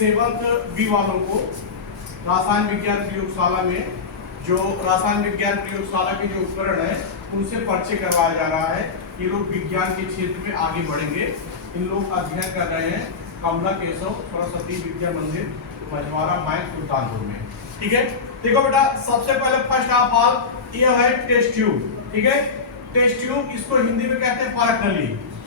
7th B वालों को रसायन विज्ञान प्रयोगशाला में जो रसायन विज्ञान प्रयोगशाला के जो उपकरण है उनसे परिचय करवाया जा रहा है। ये लोग विज्ञान के क्षेत्र में आगे बढ़ेंगे। इन लोग अध्ययन कर रहे हैं कमला केशव सरस्वती विद्या मंदिर मझवारा बैंक सुल्तानपुर में। ठीक है, देखो बेटा, सबसे पहले फर्स्ट ऑफ ऑल ये है टेस्ट ट्यूब। ठीक है, टेस्ट ट्यूब इसको हिंदी में कहते हैं परख नली।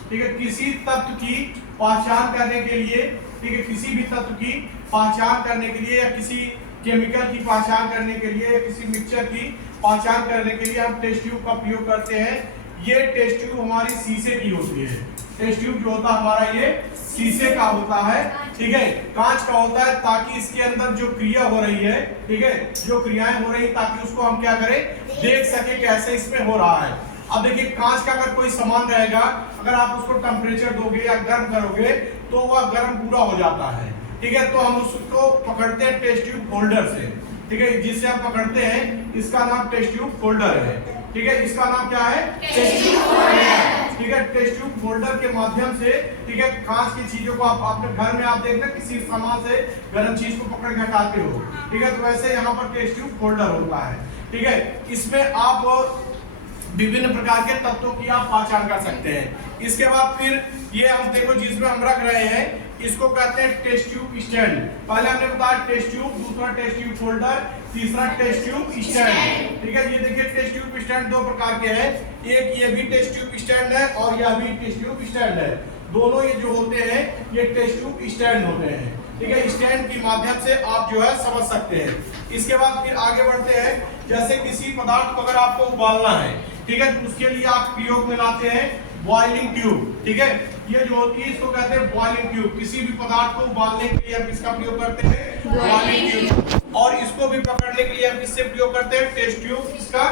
ठीक है, किसी तत्व की पहचान करने के लिए, ठीक है, किसी भी तत्व की पहचान करने के लिए या किसी केमिकल की पहचान करने के लिए या किसी मिक्सचर की पहचान करने के लिए हम टेस्ट ट्यूब का प्रयोग करते हैं। ये टेस्ट ट्यूब हमारी शीशे की होती है। टेस्ट ट्यूब जो होता है हमारा ये शीशे का होता है। ठीक है, कांच का होता है ताकि इसके अंदर जो क्रिया हो रही है, ठीक है, जो क्रियाएं हो रही ताकि उसको हम क्या करें, देख सके कैसे इसमें हो रहा है। अब देखिए, कांच का अगर कोई सामान रहेगा, अगर आप उसको टेम्परेचर दोगे या गर्म करोगे तो वह गर्म पूरा हो जाता है। ठीक है, तो हम उसको पकड़ते हैं टेस्ट ट्यूब होल्डर से। ठीक है, जिससे हम पकड़ते हैं इसका नाम टेस्ट ट्यूब होल्डर है। ठीक है, इसका नाम क्या है, टेस्ट ट्यूब होल्डर। ठीक है, टेस्ट ट्यूब होल्डर के माध्यम से, ठीक है, कांच की चीजों को आप अपने घर में आप देखते हैं किसी सामान से गर्म चीज को पकड़ के हटाते हो। ठीक है, तो वैसे यहाँ पर टेस्ट ट्यूब होल्डर होता है। ठीक है, इसमें आप विभिन्न प्रकार के तत्वों की आप पहचान कर सकते हैं। इसके बाद फिर ये हम देखो जिसमें हम रख रहे हैं इसको कहते हैं टेस्ट ट्यूब स्टैंड। पहले हमने बताया टेस्ट ट्यूब, दूसरा टेस्ट ट्यूब होल्डर, तीसरा टेस्ट ट्यूब स्टैंड। ठीक है, ये देखिए टेस्ट ट्यूब स्टैंड दो प्रकार के हैं, एक ये भी टेस्ट ट्यूब स्टैंड है और यह भी टेस्ट ट्यूब स्टैंड है। दोनों ये जो होते हैं ये टेस्ट ट्यूब स्टैंड होते हैं। ठीक है, स्टैंड के माध्यम से आप जो है समझ सकते हैं। इसके बाद फिर आगे बढ़ते हैं, जैसे किसी पदार्थ को अगर आपको उबालना है, ठीक है, तो उसके लिए आप प्रयोग में लाते हैं बॉइलिंग ट्यूब। ठीक है, ये जो होती है इसको कहते हैं बॉइलिंग ट्यूब। किसी भी पदार्थ को उबालने के लिए हम किसका प्रयोग करते हैं, बॉइलिंग ट्यूब। और इसको भी पकड़ने के लिए हम किससे प्रयोग करते हैं, टेस्ट ट्यूब, इसका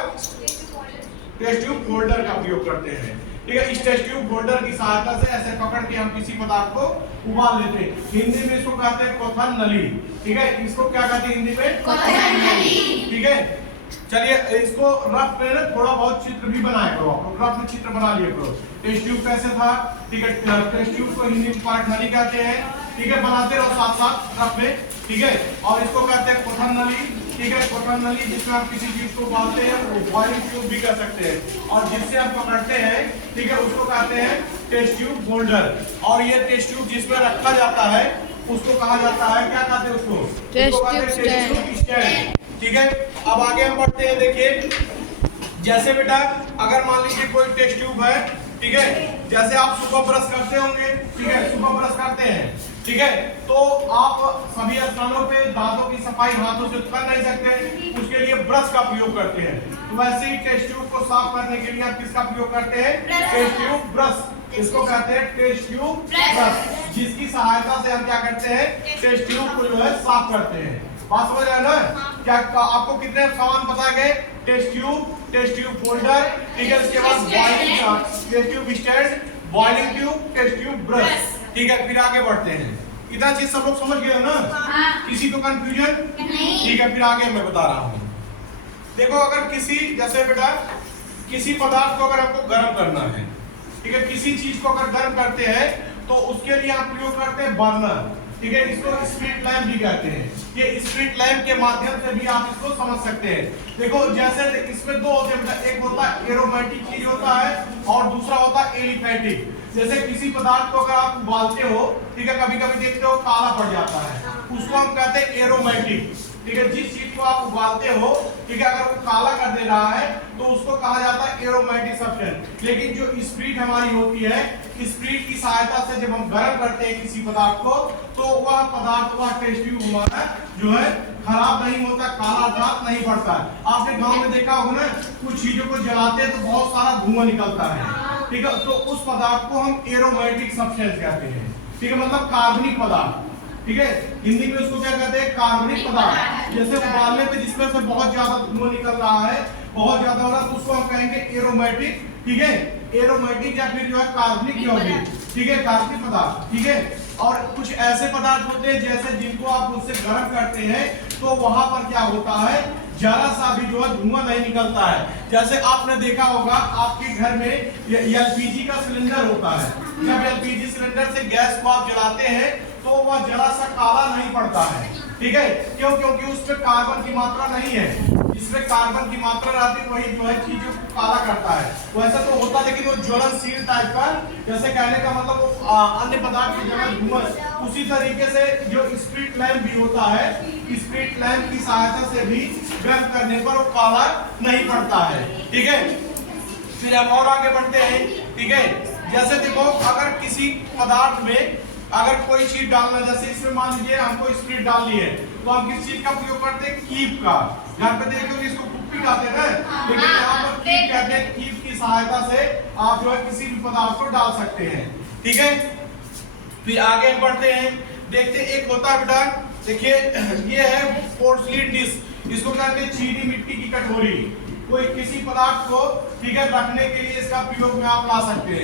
टेस्ट ट्यूब होल्डर का प्रयोग करते हैं। ठीक है, इस टेस्ट ट्यूब होल्डर की सहायता से ऐसे पकड़ के हम किसी पदार्थ को उबाल लेते हैं। हिंदी में इसको कहते हैं क्वथन नली। ठीक है, इसको क्या कहते हैं हिंदी में, क्वथन नली। ठीक है, चलिए इसको रफ में ना थोड़ा बहुत चित्र भी बनाया करो, आप रफ में चित्र बना लिया करो। टेस्ट ट्यूब कैसे था, ठीक है, टेस्ट ट्यूब को हिंदी में परख नली कहते हैं। ठीक है, बनाते रहो साथ साथ रफ में। ठीक है, और इसको कहते हैं क्वथन नली। ठीक है, क्वथन नली जिसमें आप किसी चीज को उबालते हैं वो बॉइलिंग ट्यूब भी कर सकते हैं, और जिससे हम पकड़ते हैं, ठीक है, उसको कहते हैं टेस्ट ट्यूब होल्डर। और ये टेस्ट ट्यूब जिसमें रखा जाता है उसको कहा जाता है, क्या कहते हैं उसको, टेस्ट ट्यूब स्टैंड। ठीक है, अब आगे हम बढ़ते हैं। देखिए, जैसे बेटा अगर मान लीजिए कोई टेस्ट ट्यूब है, ठीक है, जैसे आप सुबह ब्रश करते होंगे, ठीक है, सुबह ब्रश करते हैं, ठीक है, तो आप सभी स्थानों पे दांतों की सफाई हाथों से कर नहीं सकते, उसके लिए ब्रश का प्रयोग करते हैं। तो वैसे ही टेस्ट ट्यूब को साफ करने के लिए आप किसका प्रयोग करते हैं, टेस्ट ट्यूब ब्रश। इसको कहते हैं टेस्ट ट्यूब ब्रश, जिसकी सहायता से हम क्या करते हैं, टेस्ट ट्यूब को जो है साफ करते हैं। बात समझ रहे हैं ना? क्या आपको कितने सामान पता गए, टेस्ट ट्यूब होल्डर, ठीक है, इसके बाद boiling test tube stand, boiling tube, test tube brush. ठीक है, फिर आगे बढ़ते हैं। इतना चीज सब लोग समझ गए हो ना? किसी को कंफ्यूजन नहीं? ठीक है, फिर आगे मैं बता रहा हूँ। देखो, अगर किसी, जैसे बेटा किसी पदार्थ को अगर आपको गर्म करना है, ठीक है, किसी चीज को अगर गर्म करते हैं तो उसके लिए आप प्रयोग करते हैं बर्नर। ठीक है, इसको स्प्लिट लैंप भी कहते हैं। ये स्प्लिट लैंप के माध्यम से भी आप इसको समझ सकते हैं। देखो, जैसे इसमें दो होते हैं, एक होता है एरोमेटिक चीज होता है और दूसरा होता है एलिफेटिक। जैसे किसी पदार्थ को अगर आप उबालते हो, ठीक है, कभी कभी देखते हो काला पड़ जाता है, उसको हम कहते हैं एरोमेटिक। ठीक है, जिस चीज को आप उबालते हो, ठीक है, अगर वो काला कर दे रहा है तो उसको कहा जाता है एरोमेटिक सब्सटेंस। लेकिन जो स्प्रिट हमारी होती है, स्प्रिट की सहायता से जब हम गर्म करते हैं किसी पदार्थ को, तो वह पदार्थ, वह टेस्ट ट्यूब हमारा जो है खराब नहीं होता, काला दाग नहीं पड़ता है। आपने गांव में देखा होगा ना, कुछ चीजों को जलाते हैं तो बहुत सारा धुआं निकलता है। ठीक है, तो उस पदार्थ को हम एरोमेटिक सब्सटेंस कहते हैं। ठीक है, मतलब कार्बनिक पदार्थ। ठीक है, हिंदी में उसको क्या कहते हैं, कार्बनिक पदार्थ। जैसे उबालने पे जिसमें से बहुत ज्यादा धुआं निकल रहा है, बहुत ज्यादा हो रहा है, तो उसको हम कहेंगे एरोमेटिक। ठीक है, एरोमेटिक या फिर जो है कार्बनिक यौगिक। ठीक है, कार्बनिक पदार्थ। ठीक है, और कुछ ऐसे पदार्थ होते हैं जैसे जिनको आप उससे गर्म करते हैं तो वहां पर क्या होता है, जरा सा भी जो है धुआं नहीं निकलता है। जैसे आपने देखा होगा आपके घर में एलपीजी का सिलेंडर होता है, जब एलपीजी सिलेंडर से गैस को आप जलाते हैं तो वह जरा सा काला नहीं पड़ता है, ठीक है। क्यों? क्योंकि उसमें कार्बन की मात्रा नहीं है, इसमें कार्बन की मात्रा रहती है, वही जो है चीजों को काला करता है। वैसे तो होता, लेकिन वो ज्वलनशील टाइप का, जैसे कहने का मतलब वो अन्य पदार्थ की जगह धुआं, उसी तरीके से जो स्प्रिट लैंप भी होता है, स्प्रिट लैंप की सहायता से भी गर्म करने पर वो काला नहीं पड़ता है, ठीक है। फिर हम और आगे बढ़ते हैं, ठीक है। जैसे देखो, अगर किसी पदार्थ में अगर कोई चीज डालना, जैसे इसमें मान लीजिए हमको स्प्रिट डालनी है, तो हम किस चीज का प्रयोग करते हैं? कीप का। घर पे देखो इसको कुप्पी कहते हैं ना, लेकिन यहाँ पर कीप कहते हैं। कीप की सहायता से आप जो है किसी भी पदार्थ को डाल सकते हैं, ठीक है। फिर आगे बढ़ते हैं, देखते हैं एक होता है बेटा, देखिए ये है पोर्सलिन डिश, इसको कहते हैं चीनी मिट्टी की कटोरी। कोई किसी पदार्थ को, ठीक है, रखने के लिए इसका प्रयोग में आप ला सकते हैं।